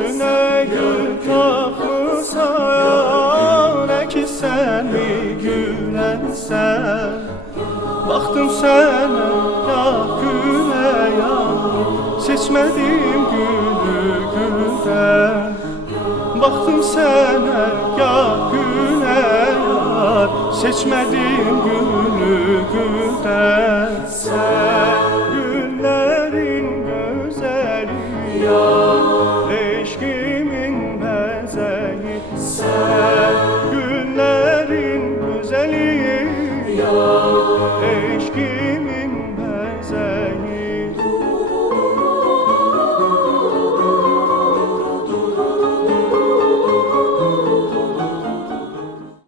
Düşünə gül tapmısan, ki sən mi gülənsən? Baxdım sənə ya gülə ya, seçmədim gülü güldən. Baxdım sənə ya gülə ya, seçmədim gülü güldən. Sən güllərin gözəli ya, eşqimin məzəyi. Sən